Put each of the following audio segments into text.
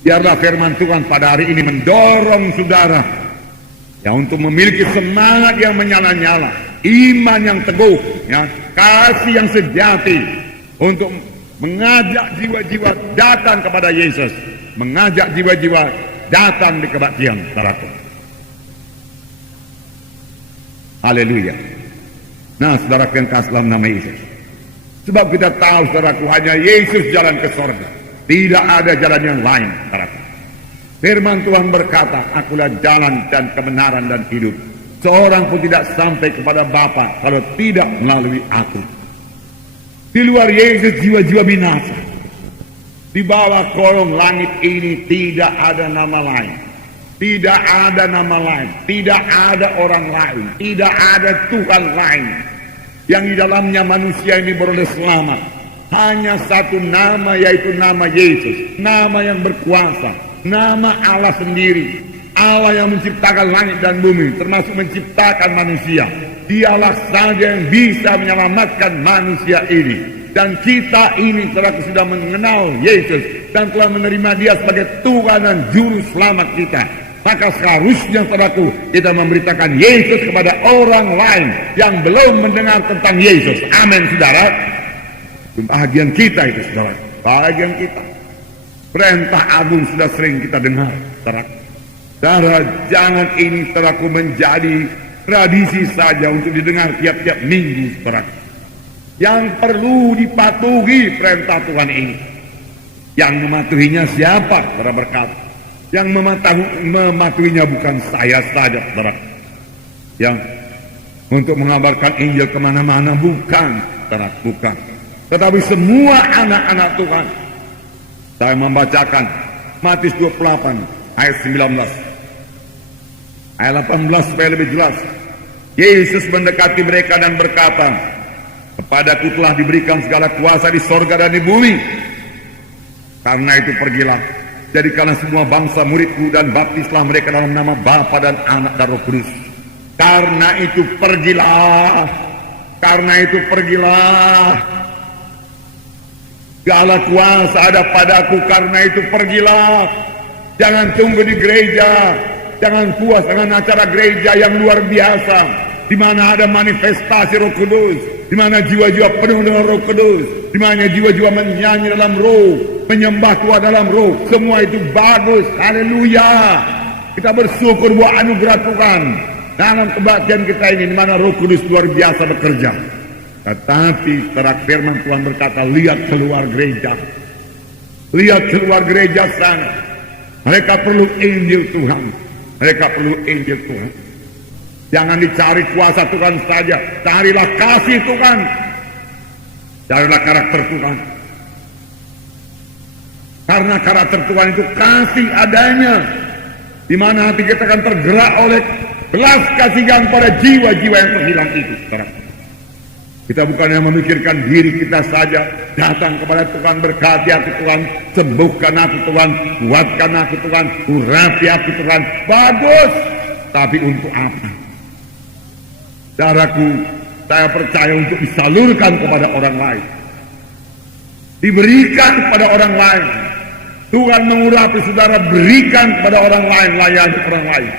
Biarlah firman Tuhan pada hari ini mendorong saudara ya untuk memiliki semangat yang menyala-nyala, iman yang teguh, ya, kasih yang sejati untuk mengajak jiwa-jiwa datang kepada Yesus, mengajak jiwa-jiwa datang di kebaktian, saudaraku. Haleluya. Nah, saudaraku yang kasih dalam nama Yesus. Sebab kita tahu, saudaraku, hanya Yesus jalan ke sorga. Tidak ada jalan yang lain, saudaraku. Firman Tuhan berkata, akulah jalan dan kebenaran dan hidup. Seorang pun tidak sampai kepada Bapa kalau tidak melalui aku. Di luar Yesus jiwa-jiwa binasa. Di bawah kolong langit ini tidak ada nama lain. Tidak ada nama lain. Tidak ada orang lain. Tidak ada Tuhan lain. Yang di dalamnya manusia ini beroleh selamat. Hanya satu nama, yaitu nama Yesus. Nama yang berkuasa. Nama Allah sendiri. Allah yang menciptakan langit dan bumi, termasuk menciptakan manusia. Dialah saja yang bisa menyelamatkan manusia ini. Dan kita ini sudah mengenal Yesus dan telah menerima Dia sebagai Tuhan dan Juru Selamat kita. Maka seharusnya, saudaraku, kita memberitakan Yesus kepada orang lain yang belum mendengar tentang Yesus. Amin, saudara. Bahagian kita itu, saudara. Bahagian kita. Perintah agung sudah sering kita dengar, saudara. Saudara, jangan ini, saudaraku, menjadi tradisi saja untuk didengar tiap-tiap minggu, saudara. Yang perlu dipatuhi perintah Tuhan ini. Yang mematuhinya siapa? Saudara berkata. Yang mematuhinya bukan saya saja, saudara. Yang untuk mengabarkan Injil kemana-mana, bukan, saudara, bukan. Tetapi semua anak-anak Tuhan. Saya membacakan Matius 28 ayat 19. Ayat 18 supaya lebih jelas. Yesus mendekati mereka dan berkata, kepadaku telah diberikan segala kuasa di sorga dan di bumi. Karena itu pergilah, jadikanlah semua bangsa muridku dan baptislah mereka dalam nama Bapa dan Anak dan Roh Kudus. Karena itu pergilah. Karena itu pergilah. Segala kuasa ada padaku, karena itu pergilah. Jangan tunggu di gereja. Jangan puas dengan acara gereja yang luar biasa, di mana ada manifestasi Roh Kudus, di mana jiwa-jiwa penuh dengan Roh Kudus, di mana jiwa-jiwa menyanyi dalam Roh, menyembah Tuhan dalam Roh. Semua itu bagus. Haleluya. Kita bersyukur buat anugerah Tuhan dalam kebaktian kita ini, di mana Roh Kudus luar biasa bekerja. Tetapi terang firman Tuhan berkata, lihat keluar gereja. Lihat keluar gereja sana. Mereka perlu Injil Tuhan. Mereka perlu Injil Tuhan. Jangan dicari kuasa Tuhan saja. Carilah kasih Tuhan. Carilah karakter Tuhan. Karena karakter Tuhan itu kasih adanya. Di mana hati kita akan tergerak oleh belas kasihan pada jiwa-jiwa yang terhilang itu. Kita bukan yang memikirkan diri kita saja. Datang kepada Tuhan, berkati aku Tuhan, sembuhkan aku Tuhan, kuatkan aku Tuhan, urapi aku Tuhan. Bagus. Tapi untuk apa? Saudaraku, saya percaya untuk disalurkan kepada orang lain. Diberikan kepada orang lain. Tuhan mengurapi saudara, berikan kepada orang lain, layani orang lain.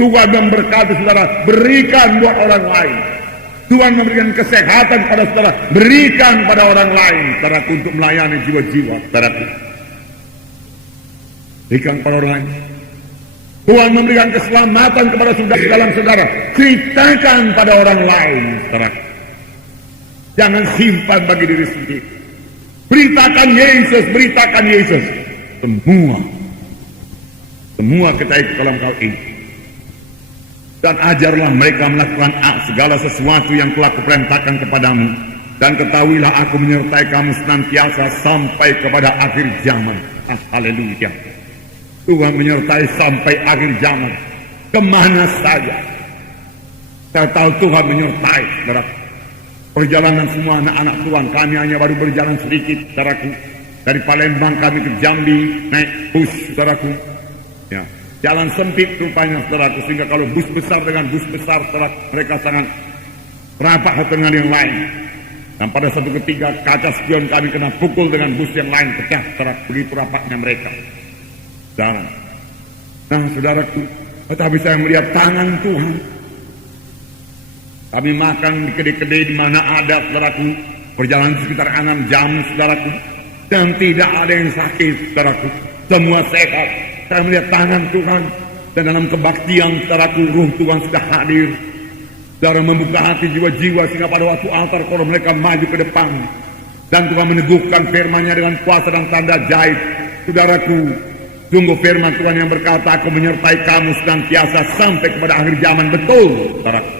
Tuhan memberkati saudara, berikan buat orang lain. Tuhan memberikan kesehatan pada saudara, berikan pada orang lain, saudaraku, untuk melayani jiwa-jiwa, saudaraku. Berikan pada orang lain. Tuhan memberikan keselamatan kepada saudara dalam saudara, ceritakan pada orang lain, saudaraku. Jangan simpan bagi diri sendiri. Beritakan Yesus, beritakan Yesus. Semua kita ikut dalam kau ini. Dan ajarlah mereka melakukan segala sesuatu yang telah kuperintahkan kepadamu. Dan ketahuilah aku menyertai kamu senantiasa sampai kepada akhir zaman. Haleluya. Tuhan menyertai sampai akhir zaman. Kemana saja. Saya tahu Tuhan menyertai. Perjalanan semua anak-anak Tuhan. Kami hanya baru berjalan sedikit, saudaraku. Dari Palembang kami ke Jambi, naik bus, saudaraku. Ya. Jalan sempit rupanya, saudaraku, sehingga kalau bus besar dengan bus besar, saudaraku, mereka sangat rapat satu dengan yang lain. Dan pada suatu ketika kaca spion kami kena pukul dengan bus yang lain, pecah, saudaraku, begitu rapatnya mereka. Saudara. Nah, saudaraku, tetapi saya melihat tangan Tuhan. Kami makan di kedai-kedai di mana ada, saudaraku, perjalanan sekitar 6 jam, saudaraku, dan tidak ada yang sakit, saudaraku. Semua sehat. Saya melihat tangan Tuhan, dan dalam kebaktian, saudaraku, Ruh Tuhan sudah hadir. Saudara membuka hati jiwa-jiwa sehingga pada waktu altar call mereka maju ke depan, dan Tuhan meneguhkan firman-Nya dengan kuasa dan tanda ajaib. Saudaraku, sungguh firman Tuhan yang berkata, aku menyertai kamu senantiasa sampai kepada akhir zaman. Betul, saudaraku.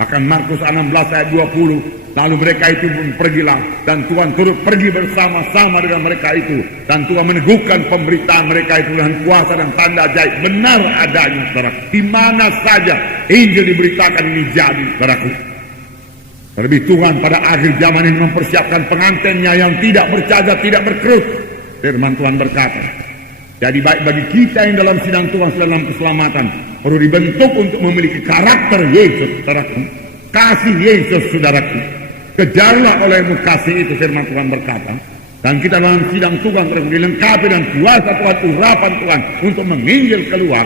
Bahkan Markus 16 ayat 20, lalu mereka itu pun pergilah, dan Tuhan turut pergi bersama-sama dengan mereka itu, dan Tuhan meneguhkan pemberitaan mereka itu dengan kuasa dan tanda ajaib. Benar adanya, saudaraku. Di mana saja Injil diberitakan ini jadi, saudaraku. Terlebih Tuhan pada akhir zaman ini mempersiapkan pengantinnya yang tidak bercacat, tidak berkerut. Firman Tuhan berkata, jadi baik bagi kita yang dalam sidang Tuhan dalam keselamatan, perlu dibentuk untuk memiliki karakter Yesus, saudaraku. Kasih Yesus, saudaraku. Kejarlah olehmu kasih itu, firman Tuhan berkata. Dan kita dalam sidang Tuhan terus dilengkapi dan kuasa Tuhan, urapan Tuhan untuk menginjil keluar,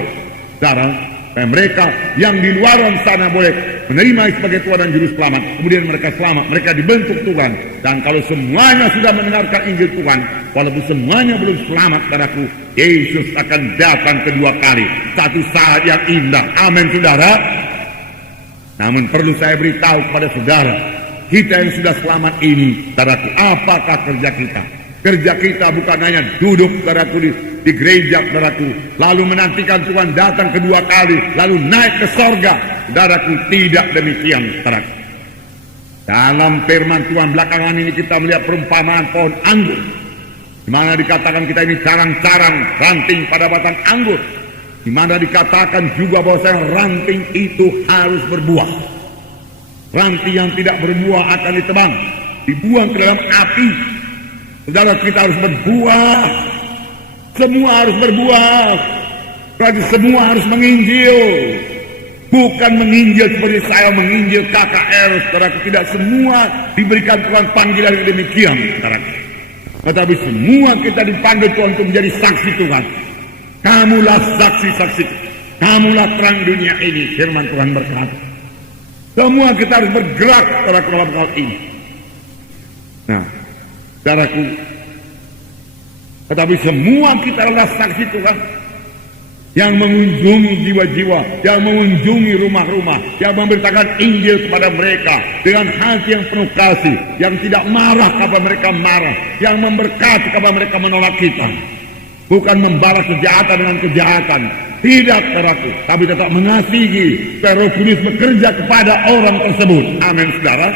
saudara. Dan mereka yang di luar sana boleh menerima sebagai Tuhan dan Juru Selamat. Kemudian mereka selamat, mereka dibentuk Tuhan. Dan kalau semuanya sudah mendengarkan Injil Tuhan, walaupun semuanya belum selamat, saudaraku, Yesus akan datang kedua kali. Satu saat yang indah. Amin, saudara. Namun perlu saya beritahu kepada saudara, kita yang sudah selamat ini, saudaraku, apakah kerja kita? Kerja kita bukan hanya duduk, saudaraku, di gereja, saudaraku, lalu menantikan Tuhan datang kedua kali, lalu naik ke sorga. Saudaraku, tidak demikian, saudaraku. Dalam firman Tuhan belakangan ini kita melihat perumpamaan pohon anggur, di mana dikatakan kita ini carang-carang ranting pada batang anggur, di mana dikatakan juga bahwa ranting itu harus berbuah. Ranting yang tidak berbuah akan ditebang, dibuang ke dalam api. Saudara, kita harus berbuah. Semua harus berbuah. Berarti semua harus menginjil. Bukan menginjil seperti saya menginjil KKR, saudara. Tidak semua diberikan Tuhan panggilan yang demikian, saudara. Tetapi semua kita dipanggil Tuhan untuk menjadi saksi Tuhan. Kamulah saksi-saksi. Kamulah terang dunia ini, firman Tuhan berkata. Semua kita harus bergerak dalam hal ini. Nah, saudaraku, tetapi semua kita adalah saksi Tuhan yang mengunjungi jiwa-jiwa, yang mengunjungi rumah-rumah, yang memberitakan Injil kepada mereka dengan hati yang penuh kasih, yang tidak marah kepada mereka marah, yang memberkati kepada mereka menolak kita. Bukan membalas kejahatan dengan kejahatan, tidak, saudaraku, tapi tetap mengasihi. Supaya Roh Kudus bekerja kepada orang tersebut. Amin, saudara.